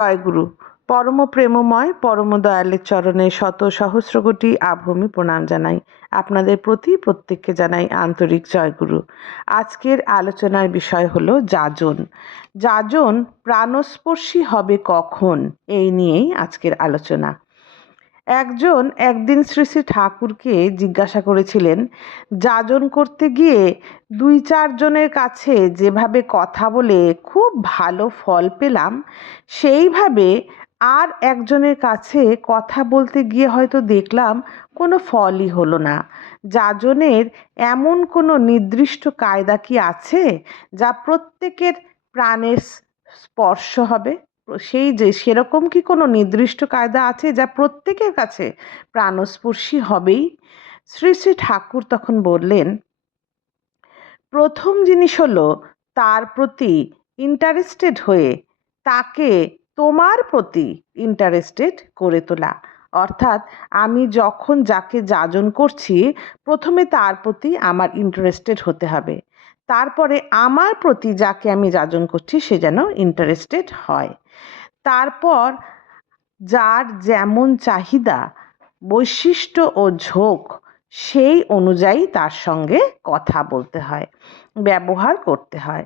জয়গুরু। পরম প্রেমময় পরম দয়ালের চরণে শত সহস্র কোটি আভূমি প্রণাম জানাই। আপনাদের প্রতি প্রত্যেককে জানাই আন্তরিক জয়গুরু। আজকের আলোচনার বিষয় হলো যাজন। যাজন প্রাণস্পর্শী হবে কখন, এই নিয়েই আজকের আলোচনা। একজন একদিন শ্রী শ্রী ঠাকুরকে জিজ্ঞাসা করেছিলেন, যাজন করতে গিয়ে 2-4 জনের কাছে যেভাবে কথা বলে খুব ভালো ফল পেলাম, সেইভাবে আর একজনের কাছে কথা বলতে গিয়ে হয়তো দেখলাম কোনো ফলই হলো না। যাজনের এমন কোনো নির্দিষ্ট কায়দা কি আছে যা প্রত্যেকের প্রাণের স্পর্শ হবে? সেরকম কি কোনো নির্দিষ্ট কায়দা আছে যা প্রত্যেকের কাছে প্রাণস্পর্শী হবেই? শ্রী শ্রী ঠাকুর তখন বললেন, প্রথম জিনিস হলো তার প্রতি ইন্টারেস্টেড হয়ে তাকে তোমার প্রতি ইন্টারেস্টেড করে তোলা। অর্থাৎ আমি যখন যাকে যাজন করছি, প্রথমে তার প্রতি আমার ইন্টারেস্টেড হতে হবে, তারপরে আমার প্রতি যাকে আমি যাজন করছি সে যেন ইন্টারেস্টেড হয়। তারপর যার যেমন চাহিদা, বৈশিষ্ট্য ও ঝোঁক, সেই অনুযায়ী তার সঙ্গে কথা বলতে হয়, ব্যবহার করতে হয়।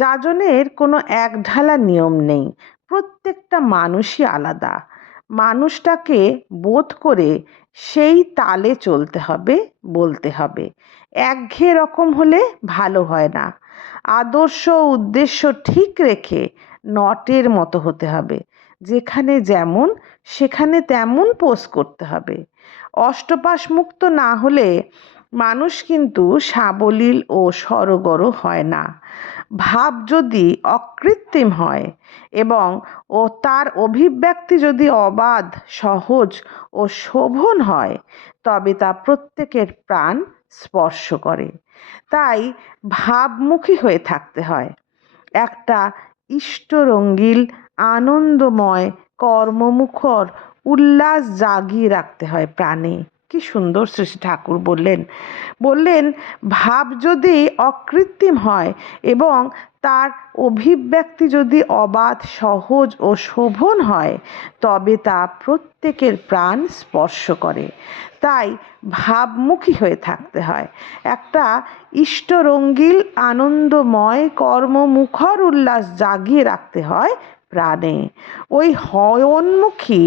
যাজনের কোনো একঢালা নিয়ম নেই, প্রত্যেকটা মানুষই আলাদা। মানুষটাকে বোধ করে সেই তালে চলতে হবে, বলতে হবে। একঘেয়ে রকম হলে ভালো হয় না। আদর্শ উদ্দেশ্য ঠিক রেখে নটের মতো হতে হবে, যেখানে যেমন সেখানে তেমন পোজ করতে হবে। অষ্টপাশ মুক্ত না হলে মানুষ কিন্তু সাবলীল ও সরগর হয় না। ভাব যদি অকৃত্রিম হয় এবং তার অভিব্যক্তি যদি অবাধ, সহজ ও শোভন হয়, তবে তা প্রত্যেকের প্রাণ স্পর্শ করে। তাই ভাবমুখী হয়ে থাকতে হয়। একটা ইষ্টরঙ্গিল, আনন্দময়, কর্মমুখর উল্লাস জাগিয়ে রাখতে হয় প্রাণে। কি সুন্দর শ্রী শ্রী ঠাকুর বললেন, ভাব যদি অকৃত্রিম হয় এবং তার অভিব্যক্তি যদি অবাধ, সহজ ও শোভন হয়, তবে তা প্রত্যেকের প্রাণ স্পর্শ করে। তাই ভাবমুখী হয়ে থাকতে হয়। একটা ইষ্টরঙ্গিল, আনন্দময়, কর্মমুখর উল্লাস জাগিয়ে রাখতে হয় প্রাণে। ওই হয়নমুখী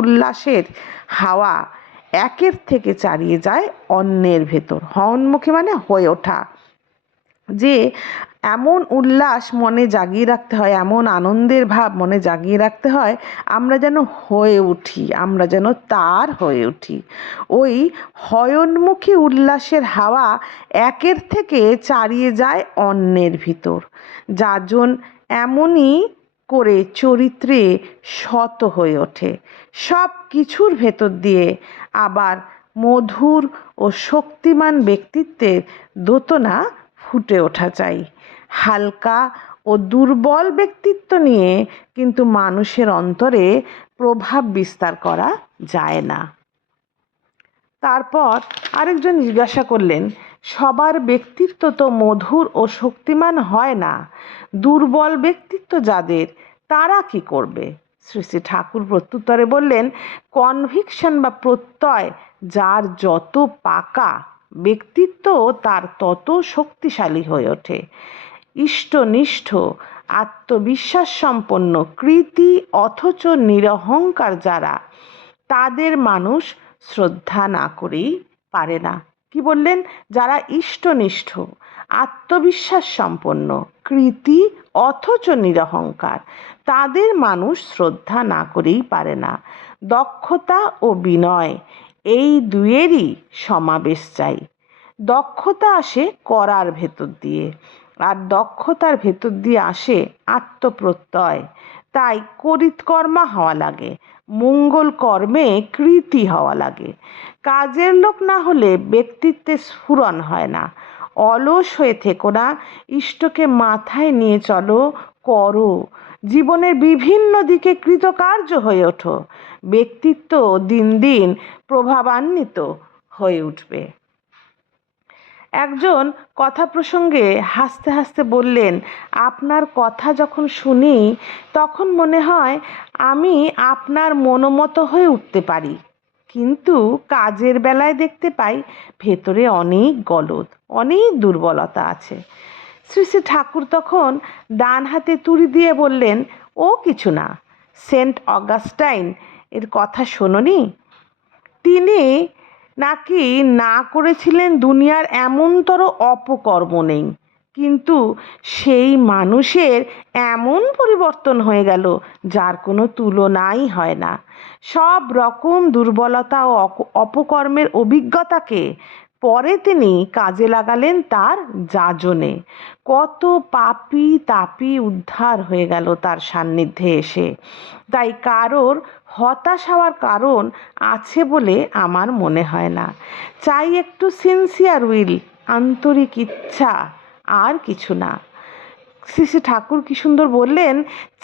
উল্লাসের হাওয়া একের থেকে চালিয়ে যায় অন্যের ভেতর। হয়নমুখী মানে হয়ে ওঠা, যে এমন উল্লাস মনে জাগিয়ে রাখতে হয়, এমন আনন্দের ভাব মনে জাগিয়ে রাখতে হয়, আমরা যেন হয়ে উঠি, আমরা যেন তার হয়ে উঠি। ওই হয়নমুখী উল্লাসের হাওয়া একের থেকে চালিয়ে যায় অন্যের ভিতর। যাজন এমনই করে চরিত্রে শত হয়ে ওঠে। সব কিছুর ভেতর দিয়ে আবার মধুর ও শক্তিমান ব্যক্তিত্বের দোতনা ফুটে ওঠা চাই। হালকা ও দুর্বল ব্যক্তিত্ব নিয়ে কিন্তু মানুষের অন্তরে প্রভাব বিস্তার করা যায় না। তারপর আরেকজন জিজ্ঞাসা করলেন, সবার ব্যক্তিত্ব তো মধুর ও শক্তিমান হয় না, দুর্বল ব্যক্তিত্ব যাদের, তারা কি করবে? শ্রী শ্রী ঠাকুর প্রত্যুত্তরে বললেন, কনভিকশন বা প্রত্যয় যার যত পাকা, ব্যক্তিত্ব তার তত শক্তিশালী হয়ে ওঠে। ইষ্টনিষ্ঠ, আত্মবিশ্বাস সম্পন্ন, কৃতি অথচ নিরহংকার যারা, তাদের মানুষ শ্রদ্ধা না করেই পারে না। কি বললেন? যারা ইষ্টনিষ্ঠ, আত্মবিশ্বাস সম্পন্ন, কৃতি অথচ নিরহংকার, তাদের মানুষ শ্রদ্ধা না করেই পারে না। দক্ষতা ও বিনয়, এই দুয়েরই সমাবেশ চাই। দক্ষতা আসে করার ভেতর দিয়ে, আর দক্ষতার ভেতর দিয়ে আসে আত্মপ্রত্যয়। তাই করিতকর্মা হওয়া লাগে, মঙ্গল কর্মে কৃতি হওয়া লাগে। কাজের লোক না হলে ব্যক্তিত্বের স্ফুরণ হয় না। অলস হয়ে থেকো না, ইষ্টকে মাথায় নিয়ে চলো, করো। জীবনের বিভিন্ন দিকে কৃতকার্য হয়ে ওঠো। ব্যক্তিত্ব দিন দিন প্রভাবান্বিত হয়ে উঠবে। একজন কথা প্রসঙ্গে হাসতে হাসতে বললেন, আপনার কথা যখন শুনি তখন মনে হয় আমি আপনার মনোমতো হয়ে উঠতে পারি, কিন্তু কাজের বেলায় দেখতে পাই ভেতরে অনেক গলদ, অনেক দুর্বলতা আছে। শ্রী শ্রী ঠাকুর তখন ডান হাতে তুড়ি দিয়ে বললেন, ও কিছু না, সেন্ট অগাস্টাইন এর কথা শোনোনি? তিনি নাকি না করেছিলেন দুনিয়ার এমনতর অপকর্ম নেই, কিন্তু সেই মানুষের এমন পরিবর্তন হয়ে গেল যার কোনো তুলনাই হয় না। সব রকম দুর্বলতা ও অপকর্মের অভিজ্ঞতাকে পরে তিনি কাজে লাগালেন তার যাজনে। কত পাপী তাপী উদ্ধার হয়ে গেল তার সান্নিধ্যে এসে। তাই কারোর হতাশ হওয়ার কারণ আছে বলে আমার মনে হয় না। চাই একটু সিনসিয়ার উইল, আন্তরিক ইচ্ছা, আর কিছু না। শ্রী শ্রী ঠাকুর কি সুন্দর বললেন,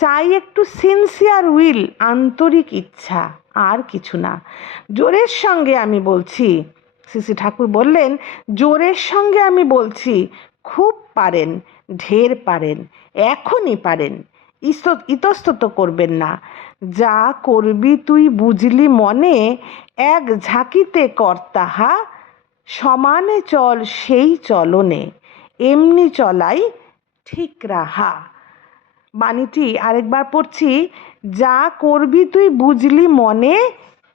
চাই একটু সিনসিয়ার উইল, আন্তরিক ইচ্ছা, আর কিছু না। জোরের সঙ্গে আমি বলছি, শ্রী শ্রী ঠাকুর বললেন, জোরের সঙ্গে আমি বলছি, খুব পারেন, ঢের পারেন, এখনই পারেন, ইতস্তত করবেন না। যা করবি তুই বুঝলি মনে, এক ঝাঁকিতে কর তাহা, সমানে চল সেই চলনে, এমনি চলাই ঠিক রাহা। বাণীটি আরেকবার পড়ছি, যা করবি তুই বুঝলি মনে,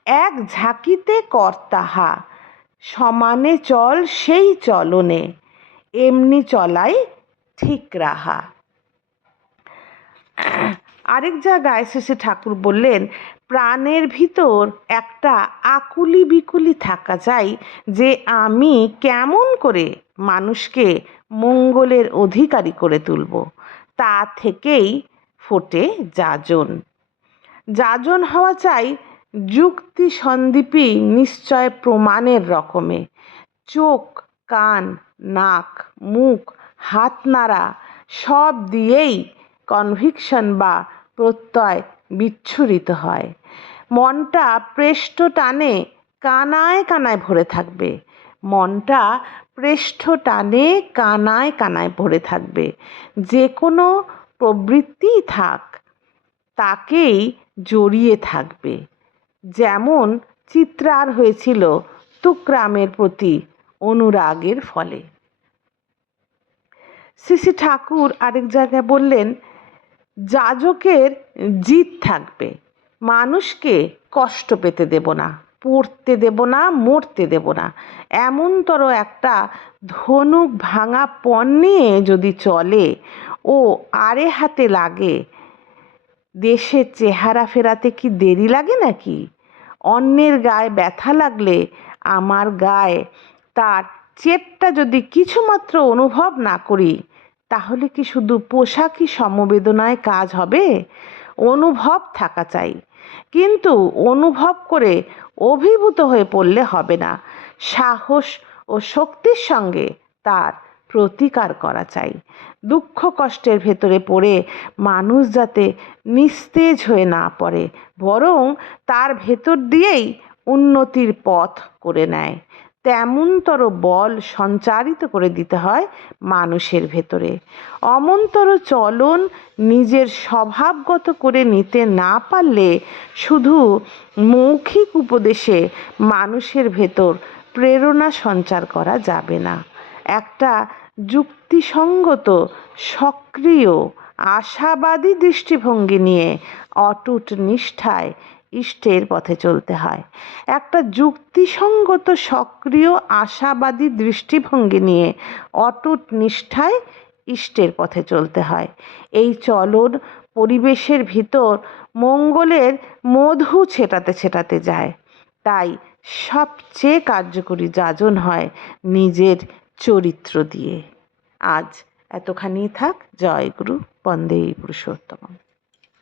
এক ঝাঁকিতে কর তাহা, সমানে চল সেই চলনে, এমনি চলাই ঠিক রাহা। আরেক জায়গায় শ্রী ঠাকুর বললেন, প্রাণের ভিতর একটা আকুলি বিকুলি থাকা চাই যে আমি কেমন করে মানুষকে মঙ্গলের অধিকারী করে তুলব। তা থেকেই ফোটে যাজন। যাজন হওয়া চাই যুক্তি সন্দীপী নিশ্চয় প্রমাণের রকমে। চোখ, কান, নাক, মুখ, হাত নাড়া সব দিয়েই কনভিকশন বা প্রত্যয় বিচ্ছুরিত হয়। মনটা পৃষ্ঠ টানে কানায় কানায় ভরে থাকবে, মনটা পৃষ্ঠ টানে কানায় কানায় ভরে থাকবে। যে কোনো প্রবৃত্তিই থাক, তাকেই জড়িয়ে থাকবে। যেমন চিত্রার হয়েছিল তুকরামের প্রতি অনুরাগের ফলে। শ্রী শ্রী ঠাকুর আরেক জায়গায় বললেন, যাজকের জিদ থাকবে, মানুষকে কষ্ট পেতে দেব না, পড়তে দেব না, মরতে দেব না। এমনতর একটা ধনুক ভাঙা পণ নিয়ে যদি চলে ও আরে হাতে লাগে, দেশের চেহারা ফেরাতে কি দেরি লাগে নাকি? অন্যের গায়ে ব্যথা লাগলে আমার গায়ে তার চেটটা যদি কিছুমাত্র অনুভব না করি, তাহলে কি শুধু পোশাকই সমবেদনায় কাজ হবে? অনুভব থাকা চাই, কিন্তু অনুভব করে অভিভূত হয়ে পড়লে হবে না। সাহস ও শক্তির সঙ্গে তার প্রতিকার করা চাই। দুঃখ কষ্টের ভেতরে পড়ে মানুষ যাতে নিস্তেজ হয়ে না পড়ে, বরং তার ভেতর দিয়েই উন্নতির পথ করে নেয়, তেমনতর বল সঞ্চারিত করে দিতে হয় মানুষের ভেতরে। অমনতর চলন নিজের স্বভাবগত করে নিতে না পারলে শুধু মৌখিক উপদেশে মানুষের ভেতর প্রেরণা সঞ্চার করা যাবে না। একটা যুক্তিসঙ্গত, সক্রিয়, আশাবাদী দৃষ্টিভঙ্গি নিয়ে অটুট নিষ্ঠায় ইষ্টের পথে চলতে হয়। একটা যুক্তিসঙ্গত, সক্রিয়, আশাবাদী দৃষ্টিভঙ্গি নিয়ে অটুট নিষ্ঠায় ইষ্টের পথে চলতে হয়। এই চলন পরিবেশের ভিতর মঙ্গলের মধু ছেটাতে ছেটাতে যায়। তাই সবচেয়ে কার্যকরী যাজন হয় নিজের চরিত্র দিয়ে। আজ এতখানি থাক। জয় গুরু। বন্দে পুরুষোত্তম।